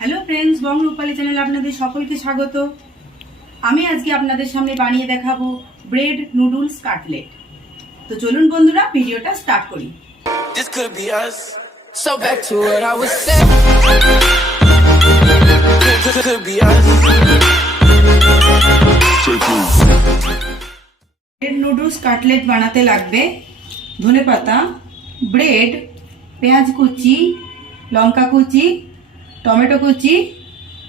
Hello friends बंग Rupali channel आपनादेर सकलके स्वागत। आमी आजके आपनादेर सामने बानिये देखाबो ब्रेड नुडल्स काटलेट। तो चलुन बंधुरा भिडियोटा स्टार्ट करी। This could be us. So back to what I was saying. This could be us. Bread noodles cutlet बनाते लागबे धने पाता, ब्रेड, पेঁয়াজ कुचि, लंका कुचि, टमेटो कुचि,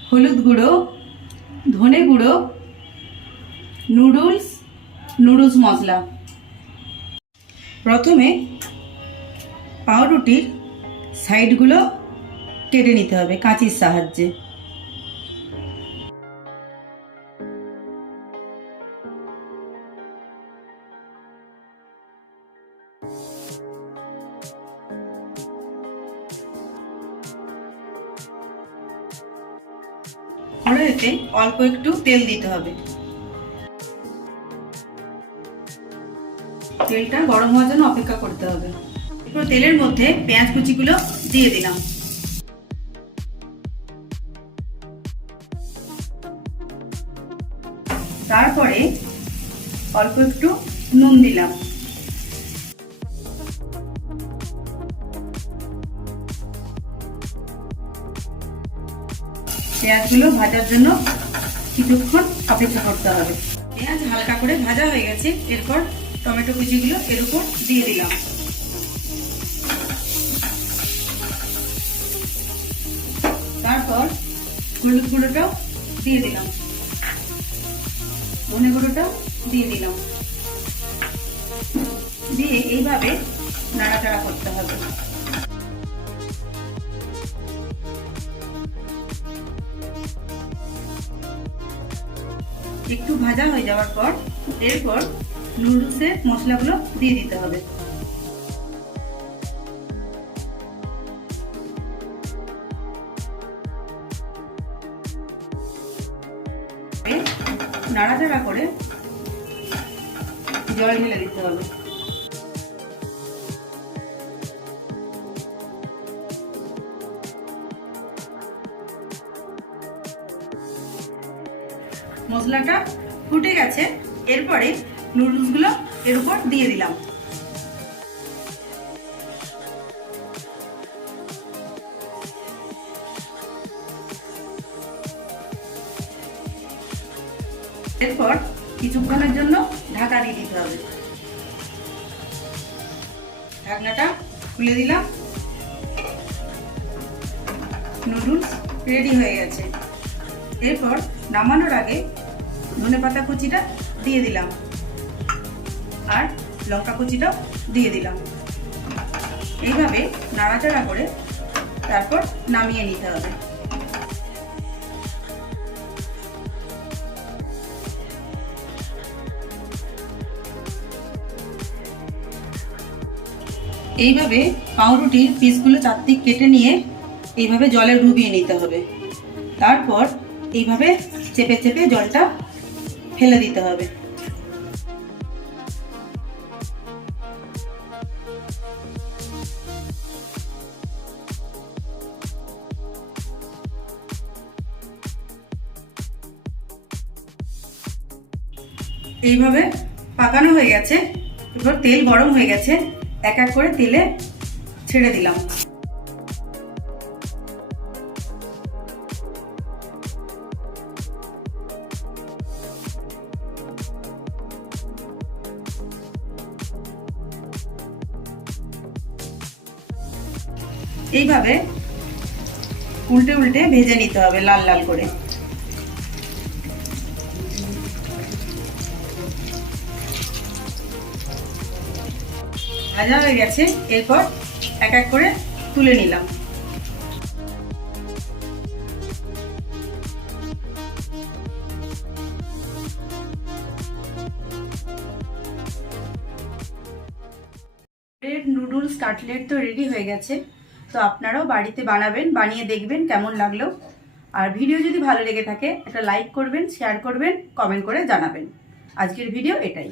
हलुद गुड़ो, धने गुड़ो, नुडल्स मसला। प्रथमे पाउरुटिर साइडगुलो केटे निते हबे काँचिर साहाज्ये। কড়াইতে অল্প একটু তেল দিতে হবে। তেলটা গরম হওয়ার জন্য অপেক্ষা করতে হবে। এরপর তেলের মধ্যে পেঁয়াজ কুচিগুলো দিয়ে দিলাম। তারপরে অল্প একটু নুন দিলাম। পেঁয়াজগুলো ভাজার জন্য কিছুক্ষণ অপেক্ষা করতে হবে। পেঁয়াজ হালকা করে ভাজা হয়ে গেছে। এরপর টমেটো কুচিগুলো এর উপর দিয়ে দিলাম। তারপর হলুদ গুঁড়োটাও দিয়ে দিলাম, ধনে গুঁড়োটাও দিয়ে দিলাম, দিয়ে এইভাবে নাড়াচাড়া করতে হবে। একটু ভাজা হয়ে যাওয়ার পর এরপর নুডলসের মশলাগুলো দিয়ে দিতে হবে। নাড়াচাড়া করে জল ঢেলে দিতে হবে। মশলাটা ফুটে গেছে। এরপরে নুডলস গুলো এর উপর দিয়ে দিলাম। এরপর কিছুক্ষণের জন্য ঢাকা দিয়ে দিতে হবে। ঢাকনাটা খুলে দিলাম। নুডলস রেডি হয়ে গেছে। এরপর নামানোর আগে ধনেপাতা কুচিটা দিয়ে দিলাম আর লঙ্কা কুচিটাও দিয়ে দিলাম। এইভাবে নাড়াচাড়া করে তারপর নামিয়ে নিতে হবে। এইভাবে পাউরুটির পিসগুলো চারদিক কেটে নিয়ে এইভাবে জলে ডুবিয়ে নিতে হবে। তারপর এইভাবে চেপে চেপে জলটা ফেলে দিতে হবে। এইভাবে পাকানো হয়ে গেছে। এবার তেল গরম হয়ে গেছে। এক এক করে তেলে ছেড়ে দিলাম। এইভাবে উল্টে উল্টে ভেজে নিতে হবে লাল লাল করে। ভাজা হয়ে গেছে। এরপর এক এক করে তুলে নিলাম। ব্রেড নুডলস কাটলেট তো রেডি হয়ে গেছে। তো আপনারাও বাড়িতে বানাবেন, বানিয়ে দেখবেন কেমন লাগলো। আর ভিডিও যদি ভালো লেগে থাকে একটা লাইক করবেন, শেয়ার করবেন, কমেন্ট করে জানাবেন। আজকের ভিডিও এটাই।